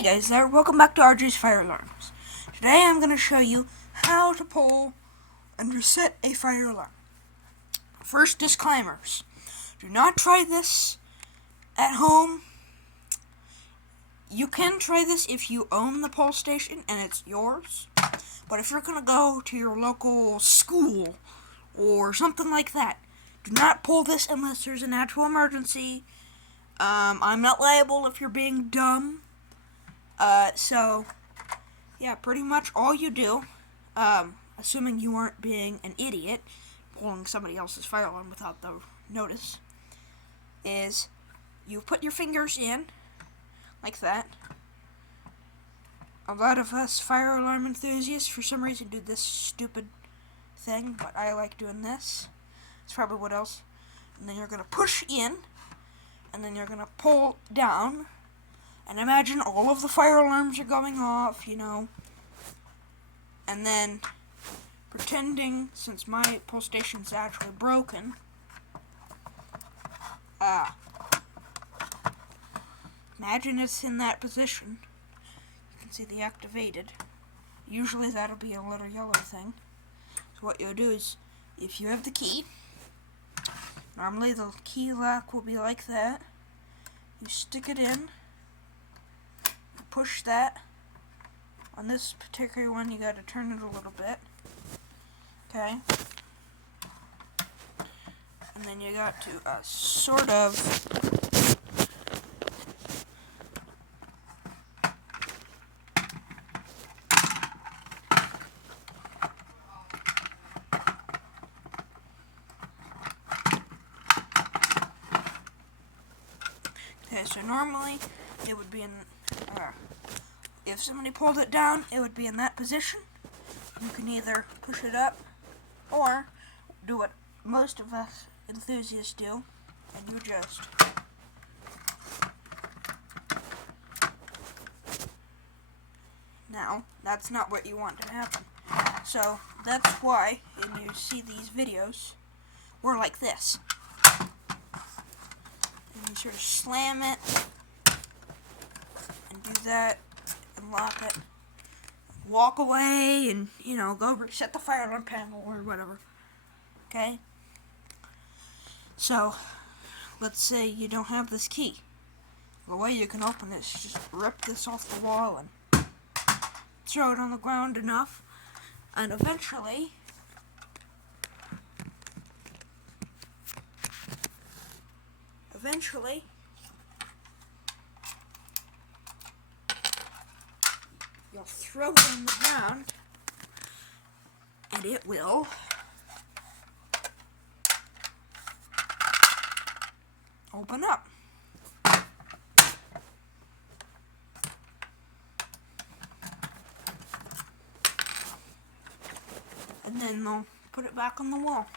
Hey guys there, welcome back to RJ's Fire Alarms. Today I'm going to show you how to pull and reset a fire alarm. First, disclaimers. Do not try this at home. You can try this if you own the pull station and it's yours. But if you're going to go to your local school or something like that, do not pull this unless there's an actual emergency. I'm not liable if you're being dumb. So, yeah, pretty much all you do, assuming you aren't being an idiot, pulling somebody else's fire alarm without the notice, is you put your fingers in, like that. A lot of us fire alarm enthusiasts, for some reason, do this stupid thing, but I like doing this. It's probably what else. And then you're going to push in, and then you're going to pull down. And imagine all of the fire alarms are going off, and then pretending, since my pull station's actually broken, imagine it's in that position. You can see the activated. Usually that'll be a little yellow thing. So what you'll do is, if you have the key, normally the key lock will be like that. You stick it in. Push that. On this particular one, you got to turn it a little bit. Okay. And then you got to sort of okay, so normally it would be in if somebody pulled it down, it would be in that position. You can either push it up or do what most of us enthusiasts do, and you just now, that's not what you want to happen. So that's why when you see these videos, we're like this. And you sort of slam it and do that. Lock it, walk away, and go reset the fire alarm panel or whatever. Okay? So, let's say you don't have this key. The way you can open this is just rip this off the wall and throw it on the ground enough, and eventually you'll throw it on the ground, and it will open up. And then they'll put it back on the wall.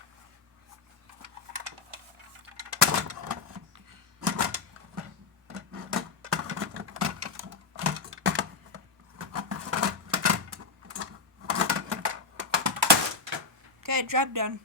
Okay, job done.